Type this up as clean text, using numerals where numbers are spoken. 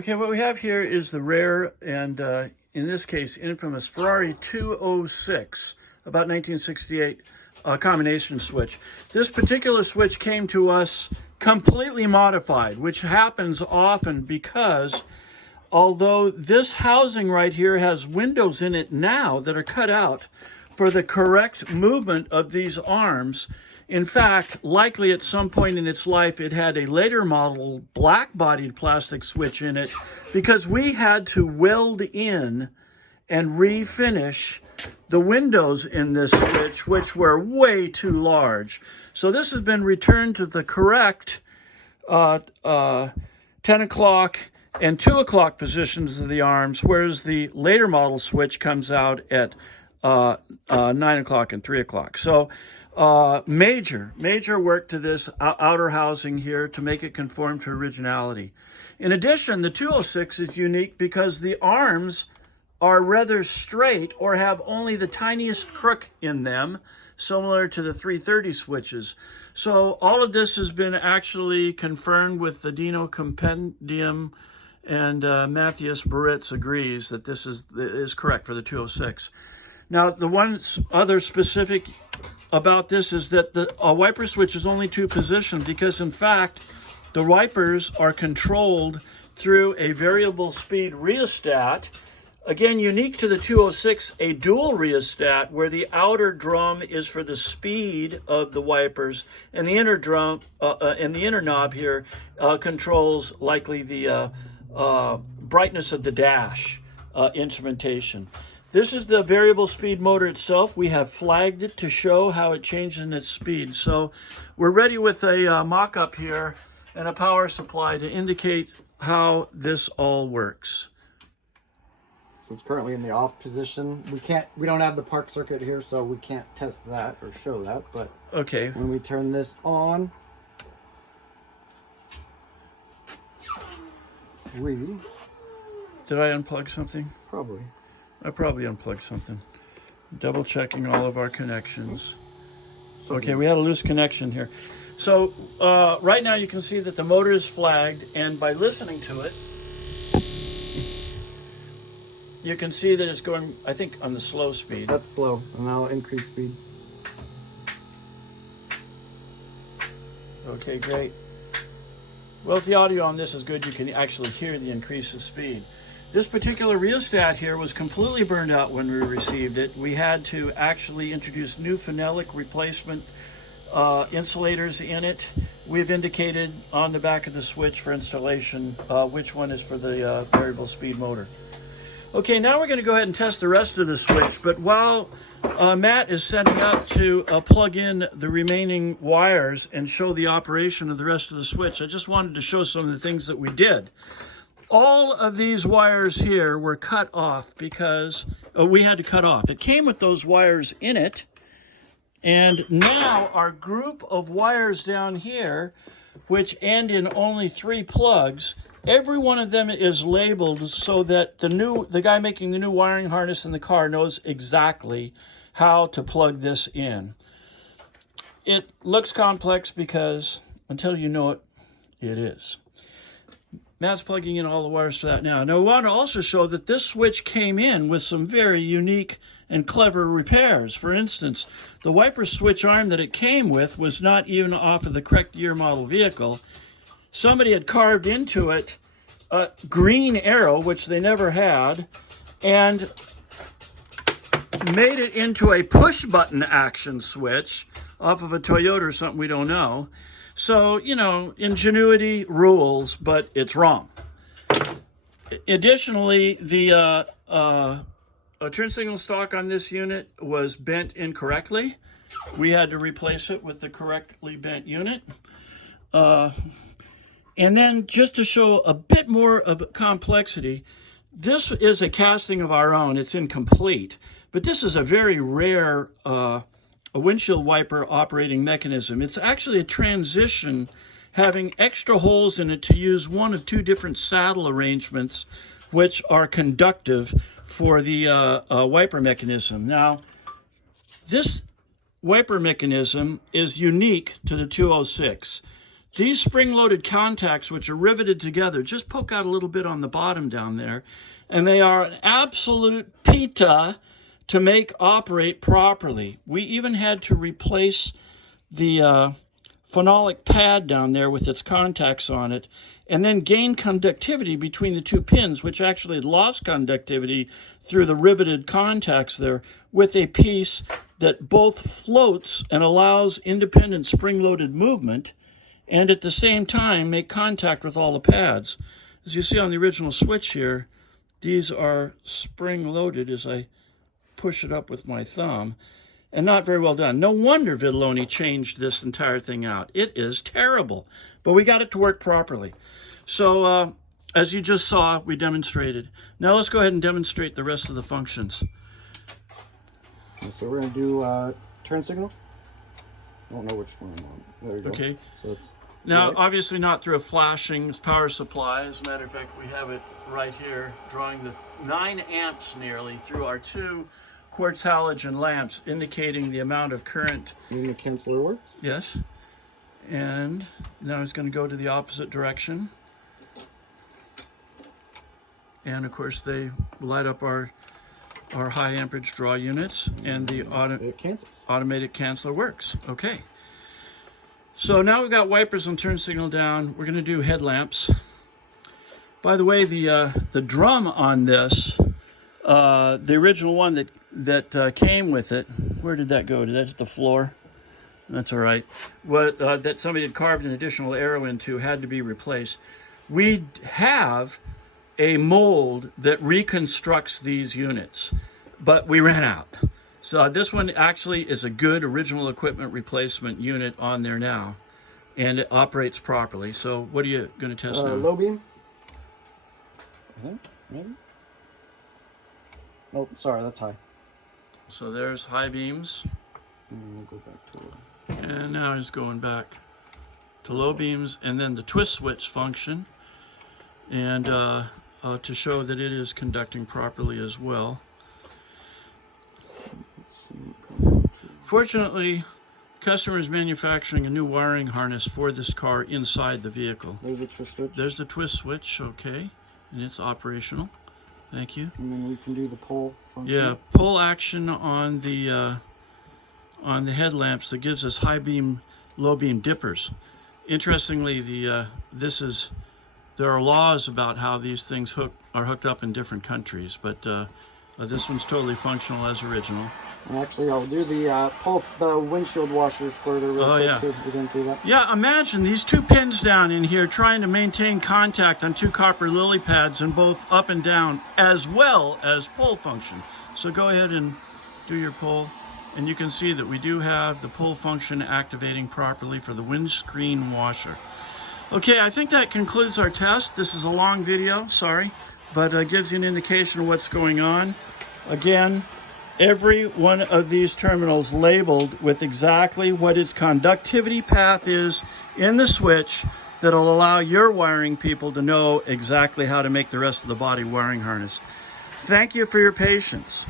Okay, what we have here is the rare and, in this case, infamous Ferrari 206, about 1968 combination switch. This particular switch came to us completely modified, which happens often because although this housing right here has windows in it now that are cut out for the correct movement of these arms, in fact, likely at some point in its life, it had a later model black-bodied plastic switch in it because we had to weld in and refinish the windows in this switch, which were way too large. So this has been returned to the correct 10 o'clock and 2 o'clock positions of the arms, whereas the later model switch comes out at 9 o'clock and 3 o'clock. So major work to this outer housing here to make it conform to originality. In addition, the 206 is unique because the arms are rather straight or have only the tiniest crook in them, similar to the 330 switches. So all of this has been actually confirmed with the Dino Compendium, and Matthias Baritz agrees that this is correct for the 206. Now, the one other specific about this is that the wiper switch is only two position because, in fact, the wipers are controlled through a variable speed rheostat. Again, unique to the 206, a dual rheostat where the outer drum is for the speed of the wipers, and the inner drum and the inner knob here controls likely the brightness of the dash instrumentation. This is the variable speed motor itself. We have flagged it to show how it changes in its speed. So we're ready with a mock-up here and a power supply to indicate how this all works. So it's currently in the off position. We don't have the park circuit here, so we can't test that or show that, but okay. When we turn this on, Did I unplug something? Probably. I probably unplugged something. Double checking all of our connections. Okay, we had a loose connection here. So right now you can see that the motor is flagged, and by listening to it, you can see that it's going, I think, on the slow speed. That's slow, and I'll increase speed. Okay, great. Well, if the audio on this is good, you can actually hear the increase of speed. This particular rheostat here was completely burned out when we received it. We had to actually introduce new phenolic replacement insulators in it. We've indicated on the back of the switch for installation which one is for the variable speed motor. Okay, now we're going to go ahead and test the rest of the switch, but while Matt is setting up to plug in the remaining wires and show the operation of the rest of the switch, I just wanted to show some of the things that we did. All of these wires here were cut off because we had to cut off. It came with those wires in it, and now our group of wires down here, which end in only 3 plugs, every one of them is labeled so that the guy making the new wiring harness in the car knows exactly how to plug this in. It looks complex because until you know it, it is. Matt's plugging in all the wires for that now. Now, we want to also show that this switch came in with some very unique and clever repairs. For instance, the wiper switch arm that it came with was not even off of the correct year model vehicle. Somebody had carved into it a green arrow, which they never had, and made it into a push-button action switch off of a Toyota or something we don't know. So, you know, ingenuity rules, but it's wrong. Additionally, the turn signal stalk on this unit was bent incorrectly. We had to replace it with the correctly bent unit. And then just to show a bit more of complexity, this is a casting of our own. It's incomplete, but this is a very rare a windshield wiper operating mechanism. It's actually a transition having extra holes in it to use one of 2 different saddle arrangements which are conductive for the wiper mechanism. Now, this wiper mechanism is unique to the 206. These spring-loaded contacts, which are riveted together, just poke out a little bit on the bottom down there, and they are an absolute pita to operate properly. We even had to replace the phenolic pad down there with its contacts on it, and then gain conductivity between the two pins, which actually had lost conductivity through the riveted contacts there, with a piece that both floats and allows independent spring-loaded movement, and at the same time make contact with all the pads. As you see on the original switch here, these are spring-loaded as I push it up with my thumb, and not very well done. No wonder Vitaloni changed this entire thing out. It is terrible, but we got it to work properly. So as you just saw, we demonstrated. Now let's go ahead and demonstrate the rest of the functions. So we're going to do turn signal. I don't know which one I want. There you go. Okay. So that's now, right. obviously not through a flashing power supply. As a matter of fact, we have it right here, drawing the 9 amps nearly through our 2 quartz halogen lamps, indicating the amount of current. And the canceller works. Yes. And now it's going to go to the opposite direction. And of course, they light up our high amperage draw units, and the automated canceller works. Okay. So now we've got wipers and turn signal down. We're going to do headlamps. By the way, the drum on this, the original one that came with it, where did that go? Did that hit the floor? That's all right. What that somebody had carved an additional arrow into had to be replaced. We have a mold that reconstructs these units, but we ran out. So this one actually is a good original equipment replacement unit on there now, and it operates properly. So what are you going to test now? Low beam, I think, maybe? Nope, sorry, that's high. So there's high beams. We'll go back to it. And now he's going back to low beams, and then the twist switch function, and to show that it is conducting properly as well. Fortunately, customer is manufacturing a new wiring harness for this car inside the vehicle. There's the twist switch. There's the twist switch, okay, and it's operational. Thank you. And then we can do the pull function. Yeah, pull action on the headlamps that gives us high beam, low beam dippers. Interestingly, there are laws about how these things are hooked up in different countries, but this one's totally functional as original. And actually, I'll do the pull the windshield washer squirter real quick too. We're going to do that. Yeah, imagine these 2 pins down in here trying to maintain contact on 2 copper lily pads in both up and down, as well as pull function. So go ahead and do your pull, and you can see that we do have the pull function activating properly for the windscreen washer. Okay, I think that concludes our test. This is a long video, sorry, but it gives you an indication of what's going on. Again, every one of these terminals labeled with exactly what its conductivity path is in the switch that'll allow your wiring people to know exactly how to make the rest of the body wiring harness. Thank you for your patience.